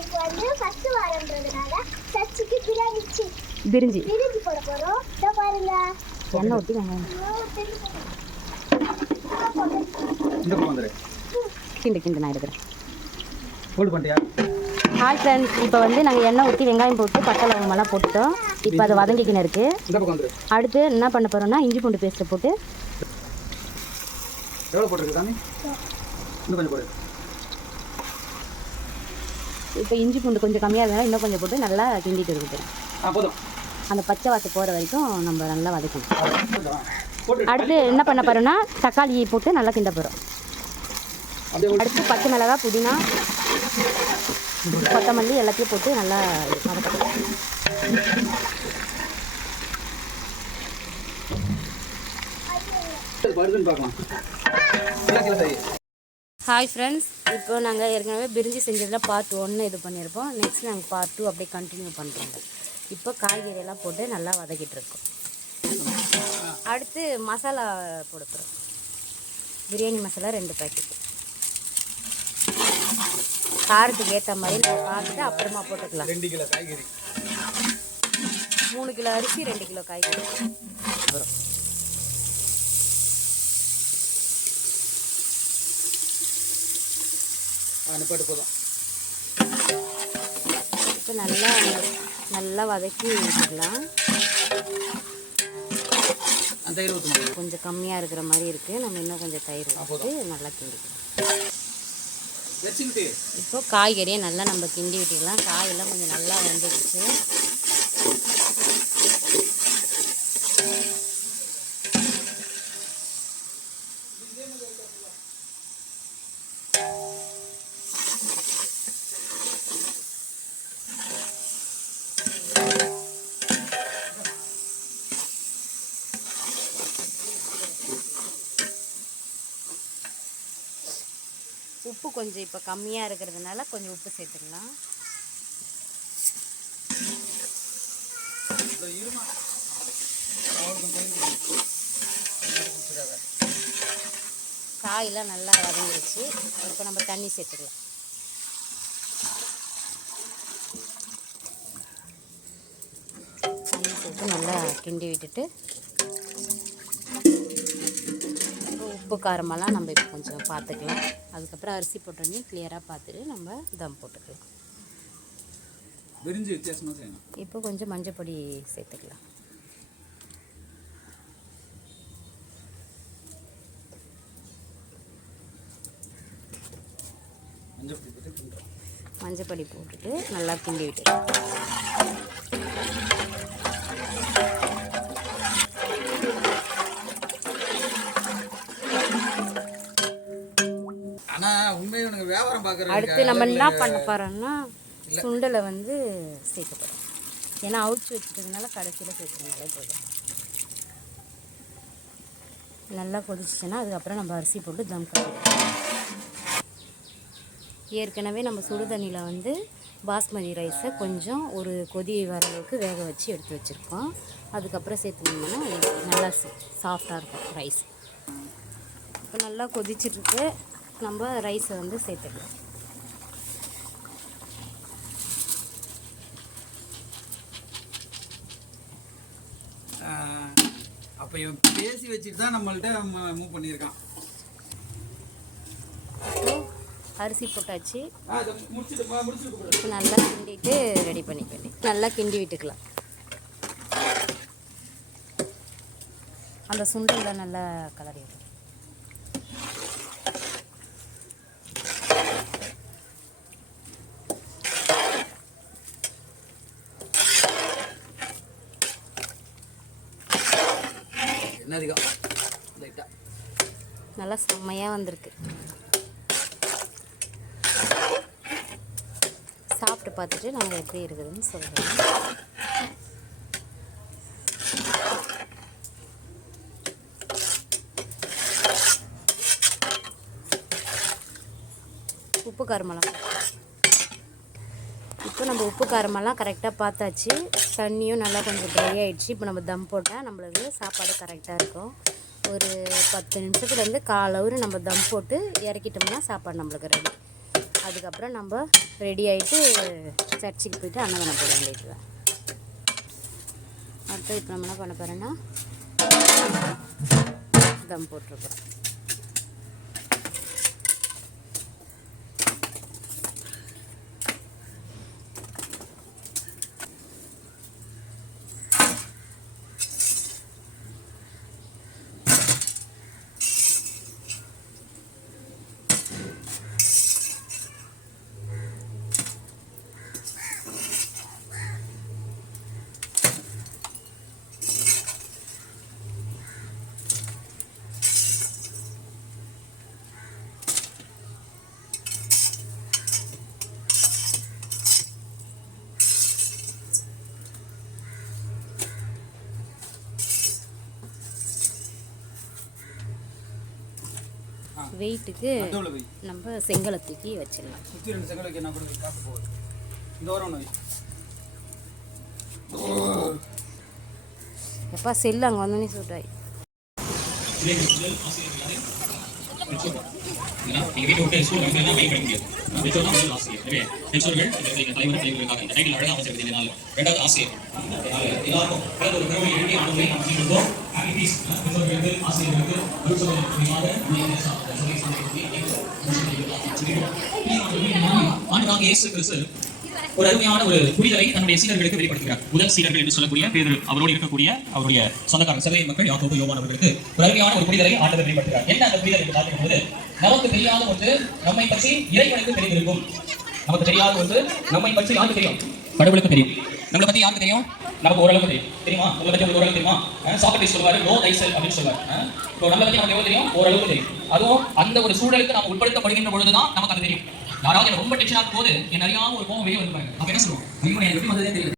இப்போ வந்து ஃபர்ஸ்ட் வாரம்ன்றதுனால சர்ச்சுக்கு பிரிஞ்சி போட போறோம். இதோ பாருங்க. எண்ணெய் ஊற்றி வெங்காயம் இந்த பக்கம் வந்துரு. கிண்டு நான் எடுக்கிறேன். ஹோல்ட் பண்ணிட்டியா? ஹாய் ஃப்ரெண்ட்ஸ், இப்போ வந்து நாங்கள் எண்ணெய் ஊற்றி வெங்காயம் போட்டு பட்டை லவங்கமெல்லாம் போட்டுட்டோம். இப்போ அதை வதங்கிக்கின்னு இருக்குது. இந்த பக்கம் வந்துரு. அடுத்து என்ன பண்ண போகிறோம்னா இஞ்சி பூண்டு பேஸ்ட்டு போட்டு எவ்வளோ போட்டிருக்கு சாமி? இன்னும் கொஞ்சம் போடு. இப்போ இஞ்சி பூண்டு கொஞ்சம் கம்மியாக இருந்தாலும் இன்னும் கொஞ்சம் போட்டு நல்லா கிண்டிட்டு இருக்குது. போதும். அந்த பச்சை வாசம் போகிற வரைக்கும் நம்ம நல்லா வதக்கணும். போட்டு அடுத்து என்ன பண்ண போகிறோம்னா தக்காளி போட்டு நல்லா கிண்ட போகிறோம். அப்படியே அடுத்து பச்சை மிளகாய், புதினா, கொத்தமல்லி எல்லாத்தையும் போட்டு நல்லா வதக்கணும். வருதுன்னு பார்க்கலாம். ஹாய் ஃப்ரெண்ட்ஸ், இப்போ நாங்கள் ஏற்கனவே பிரிஞ்சி செஞ்சதில் பார்ட் 1 இது பண்ணியிருப்போம். நெக்ஸ்ட் நாங்கள் பார்ட் 2 அப்படியே கண்டினியூ பண்ணுறோங்க. இப்போ காய்கறியெல்லாம் போட்டு நல்லா வதக்கிட்டு இருக்கோம். அடுத்து மசாலா போட போகிறோம். பிரியாணி மசாலா 2 பேக்கெட். காரத்துக்கு ஏற்ற மாதிரி நம்ம பார்த்துட்டு அப்புறமா போட்டுக்கலாம். 2 கிலோ காய்கறி, 3 கிலோ அரிசி, 2 கிலோ காய்கறி. அப்புறம் அனுப்பாட்டு போதும். இப்போ நல்லா வதக்கி வச்சுக்கலாம். தயிர் ஊற்றணும். கொஞ்சம் கம்மியாக இருக்கிற மாதிரி இருக்குது. நம்ம இன்னும் கொஞ்சம் தயிர் ஊற்றி நல்லா கிண்டிக்கலாம். இப்போ காய்கறியை நல்லா நம்ம கிண்டி விட்டுக்கலாம். காயெல்லாம் கொஞ்சம் நல்லா வெந்துடுச்சு. உப்பு கொஞ்சம் இப்போ கம்மியாக இருக்கிறதுனால கொஞ்சம் உப்பு சேர்த்துக்கலாம். காயெல்லாம் நல்லா வதங்கிடுச்சு. இப்போ நம்ம தண்ணி சேர்த்துக்கலாம். தண்ணி சேர்த்து நல்லா கிண்டி விட்டுட்டு உப்பு காரமெல்லாம் நம்ம இப்போ கொஞ்சம் பார்த்துக்கலாம். அதுக்கப்புறம் அரிசி போட்டோன்னே கிளியராக பார்த்துட்டு நம்ம தம் போட்டுக்கலாம். பிரிஞ்சி வித்தியாசமாக செய்யணும். இப்போ கொஞ்சம் மஞ்சள் பொடி சேர்த்துக்கலாம். மஞ்சள் பொடி போட்டுட்டு நல்லா கிண்டி விட்டுக்கலாம். அடுத்து நம்ம என்ன பண்ண போகிறோம்னா சுண்டலை வந்து சேர்க்க போகிறோம். ஏன்னா அவிச்சு வச்சுட்டதுனால கடைசியில் சேர்த்துனாலே போதும். நல்லா கொதிச்சுன்னா அதுக்கப்புறம் நம்ம அரிசி போட்டு தம் கட்டிடுவோம். ஏற்கனவே நம்ம சுடு தண்ணியில் வந்து பாஸ்மதி ரைஸை கொஞ்சம் ஒரு கொதி வர அளவுக்கு வேக வச்சு எடுத்து வச்சுருக்கோம். அதுக்கப்புறம் சேர்த்துனோம்னா நல்லா சாஃப்டாக இருக்கும் ரைஸ். இப்போ நல்லா கொதிச்சிட்ருக்கு. நம்ம ரைஸை வந்து சேர்த்துக்கலாம். அப்போ இவன் பேசி வச்சுட்டு தான் நம்மள்ட்ட மூவ் பண்ணியிருக்கான். அரிசி போட்டாச்சு. முடிச்சுட்டு நல்லா கிண்டிட்டு ரெடி பண்ணிக்கலாம். நல்லா கிண்டி விட்டுக்கலாம். அந்த சுண்டலில் நல்லா கலரி விடும். நல்லா செம்மையாக வந்திருக்கு. சாப்பிட்டு பார்த்துட்டு நாங்கள் எப்படி இருக்குதுன்னு சொல்கிறோம். உப்பு காரமெல்லாம் இப்போ நம்ம உப்பு காரமெல்லாம் கரெக்டாக பார்த்தாச்சு. தண்ணியும் நல்லா கொஞ்சம் ட்ரை ஆகிடுச்சு. இப்போ நம்ம தம் போட்டால் நம்மளுக்கு சாப்பாடு கரெக்டாக இருக்கும். ஒரு 10 நிமிஷத்துலேருந்து 1/4 ஹவர் நம்ம தம் போட்டு இறக்கிட்டோம்னா சாப்பாடு நம்மளுக்கு ரெடி. அதுக்கப்புறம் நம்ம ரெடி ஆகிட்டு சர்ச்சுக்கு போயிட்டு அன்னதானம் போட வேண்டியது தான். அடுத்து இப்போ நம்ம என்ன பண்ண போகிறோன்னா தம் போட்டிருக்கிறோம். வெயிட்டுக்கு நடுவுல வை. நம்ம செங்கலை தூக்கி வச்சிடலாம். சுற்றி 2 செங்கல் வைக்க என்ன கூட காசு போகுது. இந்த வாரம் ஒன்று வை. எப்பா செல்லு அங்கே வந்தோடனே சொல்கிறாய். நீங்க வீட்டு விட்டு ஸ்கூல் எல்லாம் வெயிட் பண்ண முடியாது. பெற்றோர் தான் ஆசிரியர். எனவே பெற்றோர்கள் இந்த தலைவர் தலைவர்களுக்காக இந்த டைட்டில் அழகாக அமைச்சிருக்கிறது. இதனால் 2வது ஆசிரியர். எல்லாருக்கும் ஒரு கருவை எழுதி ஆணுவை அமைச்சிருந்தோம். ஆக்டிவிட்டீஸ் பெற்றோர்களுக்கு ஆசிரியர்களுக்கு ஆண்டுக்காக இயேசு கிறிஸ்து ஒரு அருமையான ஒரு புரிதலை தன்னுடைய சீடர்களுக்கு வெளிப்படுத்துகிறார். முதல் சீடர்கள் என்று சொல்லக்கூடிய பேதுரு, அவரோடு இருக்கக்கூடிய அவருடைய சொந்தக்காரர் செபதேயு மக்கள் யாக்கோபு, யோவான் அவர்களுக்கு ஒரு அருமையான ஒரு புரிதலை ஆண்டவர் வெளிப்படுத்துகிறார். என்ன அந்த புரிதல் என்று பார்க்கும்போது, நமக்கு தெரியாத ஒன்று நம்மை பற்றி இறைவனுக்கு தெரிந்திருக்கும். நமக்கு தெரியாத ஒன்று நம்மை பற்றி யாருக்கு தெரியும்? கடவுளுக்கு தெரியும். நம்மளை பத்தி யாருக்கு தெரியும்? நமக்கு ஓரளவுக்கு தெரியும். தெரியுமா? உங்களை பத்தி உங்களுக்கு ஓரளவுக்கு தெரியுமா? சாக்ரட்டிஸ் சொல்வாரு நோ தைசெல்ஃப் அப்படின்னு சொல்வாரு. இப்போ நம்மளை பத்தி நமக்கு எவ்வளவு தெரியும்? ஓரளவுக்கு தெரியும். அதுவும் அந்த ஒரு சூழலுக்கு நாம் உட்படுத்தப்படுகின்ற பொழுதுதான் நமக்கு அது தெரியும். யாராவது எனக்கு ரொம்ப டென்ஷனாக போது என் அறியாம ஒரு கோவம் வெளியே வந்துருப்பாங்க. அப்ப என்ன சொல்லுவோம்? ஐயோ எனக்கு எப்படி வந்ததே தெரியும்.